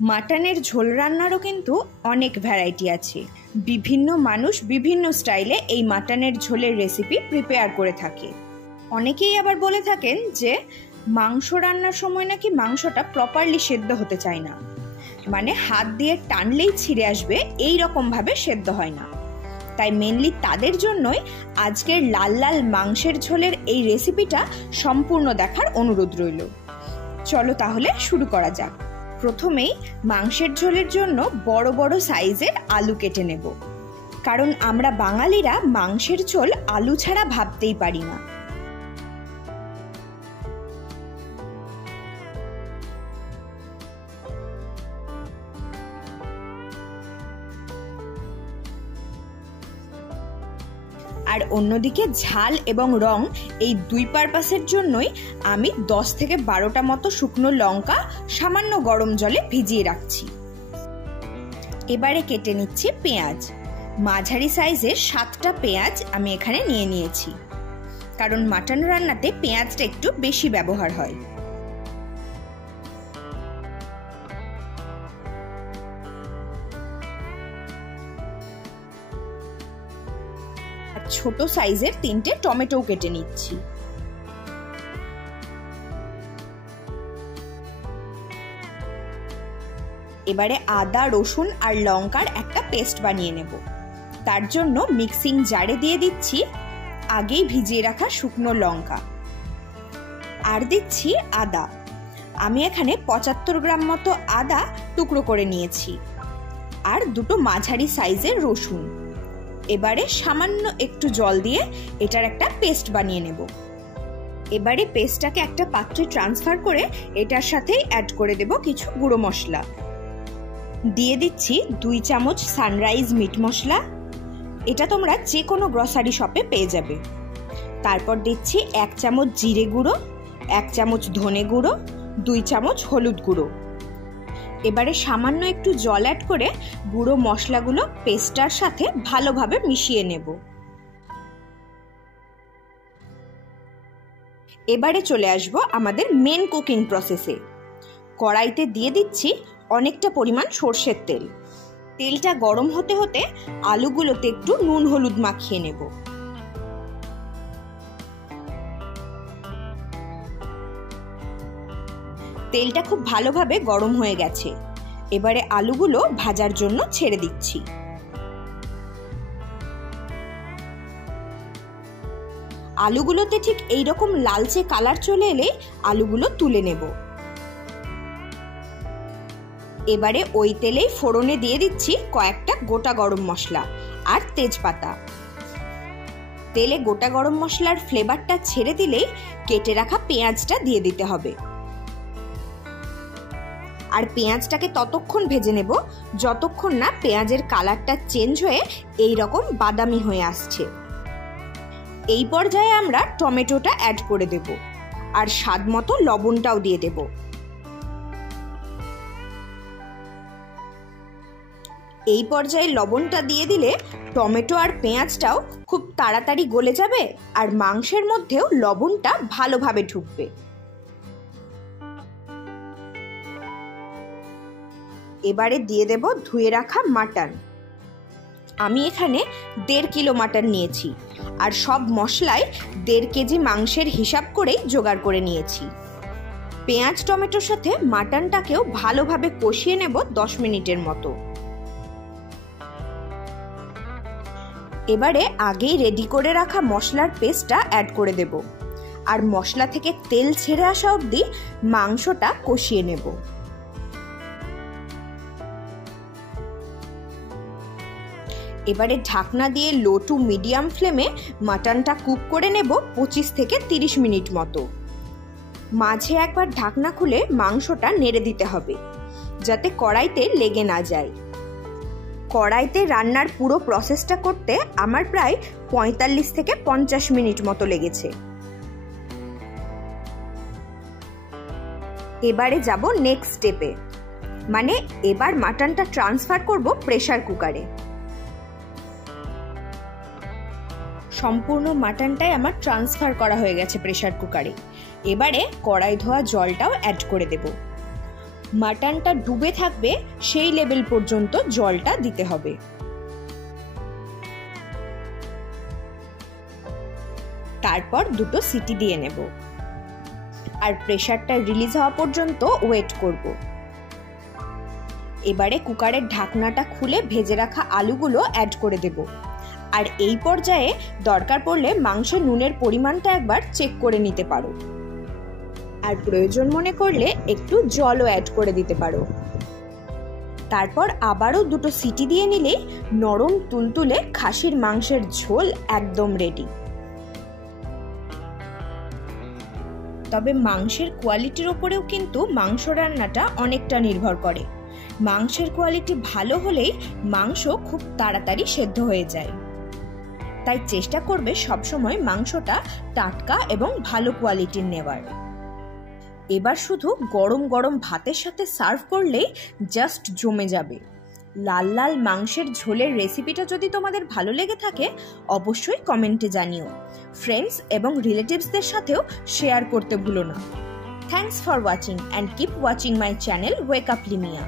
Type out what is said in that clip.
মাটনের ঝোল রান্নারও কিন্তু অনেক ভ্যারাইটি আছে। বিভিন্ন মানুষ বিভিন্ন স্টাইলে এই মাটনের ঝোলের রেসিপি প্রিপেয়ার করে থাকে। অনেকেই আবার বলে থাকেন যে মাংস রান্নার সময় নাকি মাংসটা প্রপারলি সেদ্ধ হতে চায় না, মানে হাত দিয়ে টানলেই ছিঁড়ে আসবে এই রকমভাবে সেদ্ধ হয় না। তাই মেনলি তাদের জন্যই আজকের লাল লাল মাংসের ঝোলের এই রেসিপিটা সম্পূর্ণ দেখার অনুরোধ রইল। চলো তাহলে শুরু করা যাক। প্রথমেই মাংসের ঝোলের জন্য বড় বড় সাইজের আলু কেটে নেব, কারণ আমরা বাঙালিরা মাংসের ঝোল আলু ছাড়া ভাবতেই পারি না। আর অন্যদিকে ঝাল এবং রং এই দুই পারপাসের জন্যই আমি 10 থেকে 12টা মতো শুকনো লঙ্কা সামান্য গরম জলে ভিজিয়ে রাখছি। এবারে কেটে নিচ্ছি পেঁয়াজ। মাঝারি সাইজের 7টা পেঁয়াজ আমি এখানে নিয়ে নিয়েছি, কারণ মাটন রান্নাতে পেঁয়াজটা একটু বেশি ব্যবহার হয়। ছোট সাইজের 3টে টমেটো কেটে নিচ্ছি। এবারে আদা, রসুন আর লঙ্কার একটা পেস্ট বানিয়ে নেব। তার জন্য মিক্সিং জারে দিয়ে দিচ্ছি আগেই ভিজিয়ে রাখা শুকনো লঙ্কা, আর দিচ্ছি আদা। আমি এখানে 75 গ্রাম মতো আদা টুকরো করে নিয়েছি, আর দুটো মাঝারি সাইজের রসুন। এবারে সামান্য একটু জল দিয়ে এটার একটা পেস্ট বানিয়ে নেব। এবারে পেস্টটাকে একটা পাত্রে ট্রান্সফার করে এটার সাথেই অ্যাড করে দেব কিছু গুঁড়ো মশলা। দিয়ে দিচ্ছি 2 চামচ সানরাইজ মিট মশলা, এটা তোমরা যে কোনো গ্রসারি শপে পেয়ে যাবে। তারপর দিচ্ছি 1 চামচ জিরে গুঁড়ো, 1 চামচ ধনে গুঁড়ো, 2 চামচ হলুদ গুঁড়ো। এবারে সামান্য একটু জল অ্যাড করে গুঁড়ো মশলাগুলো পেস্টটার সাথে ভালোভাবে মিশিয়ে নেব। এবারে চলে আসব আমাদের মেন কুকিং প্রসেসে। কড়াইতে দিয়ে দিচ্ছি অনেকটা পরিমাণ সর্ষের তেল। তেলটা গরম হতে হতে আলুগুলোতে একটু নুন হলুদ মাখিয়ে নেব। তেলটা খুব ভালোভাবে গরম হয়ে গেছে। এবারে আলুগুলো ভাজার জন্য ছেড়ে দিচ্ছি। আলুগুলোতে ঠিক এইরকম লালচে কালার চলে এলে আলুগুলো তুলে নেব। এবারে ওই তেলেই ফোড়নে দিয়ে দিচ্ছি কয়েকটা গোটা গরম মশলা আর তেজপাতা। তেলে গোটা গরম মশলার ফ্লেভারটা ছেড়ে দিলেই কেটে রাখা পেঁয়াজটা দিয়ে দিতে হবে। আর পেঁয়াজটাকে ততক্ষণ ভেজে নেব যতক্ষণ না পেঁয়াজের কালারটা চেঞ্জ হয়ে এই রকম বাদামি হয়ে আসছে। এই পর্যায়ে আমরা টমেটোটা অ্যাড করে দেব, আর স্বাদ মতো লবণটাও দিয়ে দেব। এই পর্যায়ে লবণটা দিয়ে দিলে টমেটো আর পেঁয়াজটাও খুব তাড়াতাড়ি গলে যাবে, আর মাংসের মধ্যেও লবণটা ভালোভাবে ঢুকবে। এবারে দিয়ে দেব ধুয়ে রাখা মাটন। আমি এখানে 1.5 কিলো মাটন নিয়েছি, আর সব মশলাই 1.5 কেজি মাংসের হিসাব করেই জোগাড় করে নিয়েছি। পেঁয়াজ টমেটোর সাথে মাটনটাকেও ভালোভাবে কষিয়ে নেব 10 মিনিটের মতো। এবারে আগেই রেডি করে রাখা মশলার পেস্টটা অ্যাড করে দেব, আর মশলা থেকে তেল ছেড়ে আসা অবধি মাংসটা কষিয়ে নেব। এবারে ঢাকনা দিয়ে লো টু মিডিয়াম ফ্লেমে মাটনটা কুক করে নেব 25 থেকে 30 মিনিট মতো। মাঝে একবার ঢাকনা খুলে মাংসটা নেড়ে দিতে হবে, যাতে কড়াইতে লেগে না যায়। কড়াইতে রান্নার পুরো প্রসেসটা করতে আমার প্রায় 45 থেকে 50 মিনিট মতো লেগেছে। এবারে যাব নেক্সট স্টেপে, মানে এবার মাটনটা ট্রান্সফার করব প্রেসার কুকারে। সম্পূর্ণ মাটনটাই আমার ট্রান্সফার করা হয়ে গেছে প্রেসার কুকারে। এবারে কড়াই ধোয়া জলটাও অ্যাড করে দেব। মাটনটা ডুবে থাকবে সেই লেভেল পর্যন্ত জলটা দিতে হবে। তারপর দুটো সিটি দিয়ে নেব আর প্রেসারটা রিলিজ হওয়া পর্যন্ত ওয়েট করব। এবারে কুকারের ঢাকনাটা খুলে ভেজে রাখা আলুগুলো অ্যাড করে দেব। আর এই পর্যায়ে দরকার পড়লে মাংসের নুনের পরিমাণটা একবার চেক করে নিতে পারো, আর প্রয়োজন মনে করলে একটু জলও অ্যাড করে দিতে পারো। তারপর আবারও দুটো সিটি দিয়ে নিলেই নরম তুলতুলে খাসির মাংসের ঝোল একদম রেডি। তবে মাংসের কোয়ালিটির ওপরেও কিন্তু মাংস রান্নাটা অনেকটা নির্ভর করে। মাংসের কোয়ালিটি ভালো হলেই মাংস খুব তাড়াতাড়ি সেদ্ধ হয়ে যায়, তাই চেষ্টা করবে সবসময় মাংসটা টাটকা এবং ভালো কোয়ালিটির নেওয়ার। এবার শুধু গরম গরম ভাতের সাথে সার্ভ করলেই জাস্ট জমে যাবে। লাল লাল মাংসের ঝোলের রেসিপিটা যদি তোমাদের ভালো লেগে থাকে অবশ্যই কমেন্টে জানিও। ফ্রেন্ডস এবং রিলেটিভসদের সাথেও শেয়ার করতে ভুলো না। Thanks for watching and keep watching my channel wake up Limia.